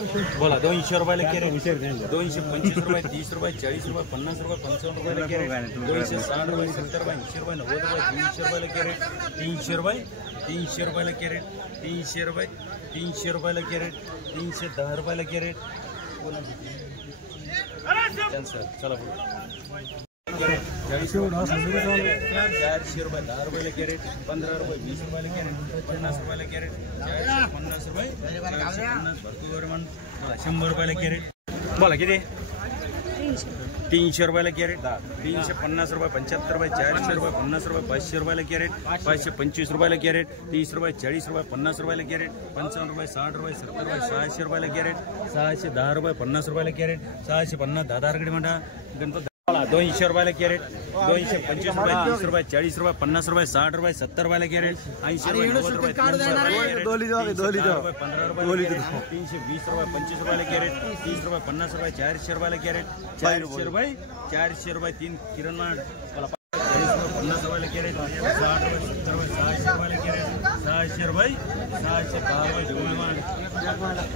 बोला 200 रुपयाला कॅरेट 225 रुपये 30 रुपये 40 रुपये 50 रुपये 55 रुपयाला कॅरेट 260 रुपये 70 रुपये 80 रुपये 90 रुपये 300 रुपयाला कॅरेट 300 रुपयाला कॅरेट 300 रुपये 300 रुपयाला कॅरेट 310 रुपयाला कॅरेट चला 400 रुपये 10 रुपयाला कॅरेट 15 रुपये 20 रुपयाला कॅरेट 50 रुपयाला कॅरेट 50 रुपये 100 रुपयाला कॅरेट बोला किती 300 रुपयाला कॅरेट 350 रुपये 75 रुपये 400 रुपये 50 रुपये 500 रुपयाला कॅरेट 525 रुपयाला कॅरेट 30 रुपये 40 रुपये 50 रुपयाला कॅरेट 55 रुपये 60 रुपये 70 रुपये 600 रुपयाला कॅरेट 610 रुपये 50 रुपयाला कॅरेट 650 10 रुपये म्हणा गणपती 200 रुपयाला कॅरेट 225 रुपये 30 रुपये 40 रुपये 50 रुपये 60 रुपये 70 रुपयाला कॅरेट 80 रुपये 90 रुपये 15 रुपये 320 रुपये 25 रुपयाला कॅरेट 30 रुपये 50 रुपये 400 रुपयाला कॅरेट 400 रुपये 3 किरण 50 रुपयाला कॅरेट 60 रुपये 70 रुपये 600 रुपयाला कॅरेट 600 रुपये 610 रुपये